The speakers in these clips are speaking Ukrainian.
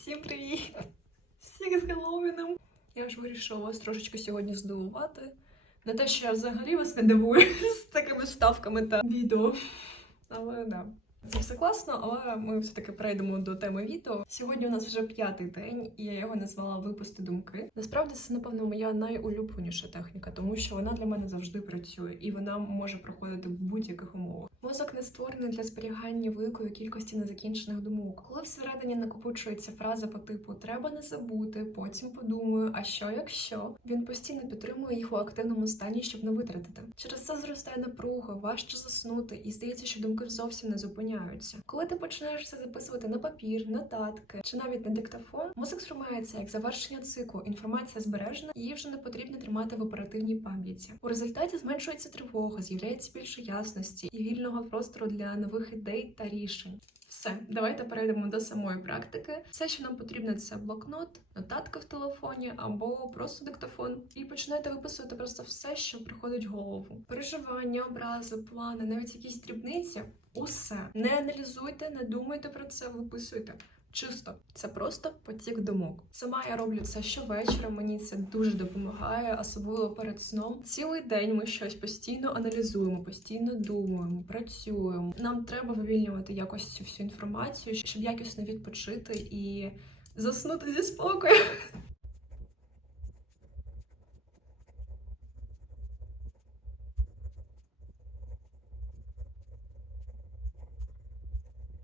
Всім привіт! Всіх з Геловіном! Я ж вирішила вас трошечки сьогодні здивувати. Не те, що я взагалі вас не дивую з такими ставками та відео. Але да. Це все класно, але ми все-таки перейдемо до теми відео. Сьогодні у нас вже п'ятий день, і я його назвала Випусти думки. Насправді це, напевно, моя найулюбленіша техніка, тому що вона для мене завжди працює і вона може проходити в будь-яких умовах. Мозок не створений для зберігання великої кількості незакінчених думок. Коли всередині накопичується фраза по типу треба не забути, потім подумаю, а що якщо він постійно підтримує їх у активному стані, щоб не витратити. Через це зростає напруга, важче заснути, і здається, що думки зовсім не зупиняються. Коли ти починаєш це записувати на папір, нотатки чи навіть на диктофон, мозок сприймається як завершення циклу. Інформація збережена, її вже не потрібно тримати в оперативній пам'яті. У результаті зменшується тривога, з'являється більше ясності і вільного простору для нових ідей та рішень. Все, давайте перейдемо до самої практики. Все, що нам потрібно, це блокнот, нотатка в телефоні або просто диктофон. І починайте виписувати просто все, що приходить в голову. Переживання, образи, плани, навіть якісь дрібниці. Усе не аналізуйте, не думайте про це, виписуйте. Чисто, це просто потік думок. Сама я роблю це щовечора. Мені це дуже допомагає, особливо перед сном. Цілий день ми щось постійно аналізуємо, постійно думаємо, працюємо. Нам треба вивільнювати якось цю всю інформацію, щоб якісно відпочити і заснути зі спокою.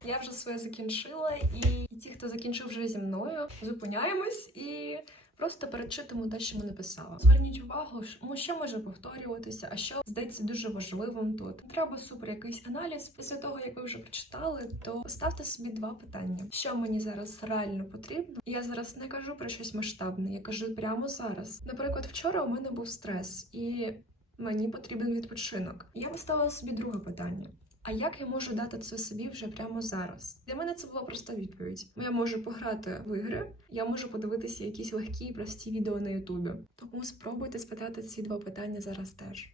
Я вже своє закінчила, і ті, хто закінчив вже зі мною, зупиняємось і просто перечитимо те, що ми написала. Зверніть увагу, що- що може повторюватися, а що здається дуже важливим тут. Треба супер якийсь аналіз. Після того, як ви вже прочитали, то поставте собі два питання: що мені зараз реально потрібно. Я зараз не кажу про щось масштабне, я кажу прямо зараз. Наприклад, вчора у мене був стрес, і мені потрібен відпочинок. Я поставила собі друге питання. А як я можу дати це собі вже прямо зараз? Для мене це була проста відповідь. Я можу пограти в ігри, я можу подивитися якісь легкі і прості відео на Ютубі. Тому спробуйте спитати ці два питання зараз теж.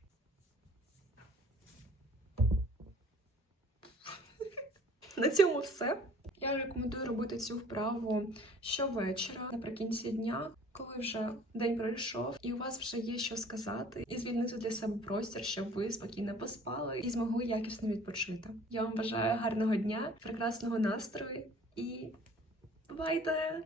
На цьому все. Я рекомендую робити цю вправу щовечора наприкінці дня, коли вже день пройшов, і у вас вже є що сказати, і звільнити для себе простір, щоб ви спокійно поспали і змогли якісно відпочити. Я вам бажаю гарного дня, прекрасного настрою і бувайте!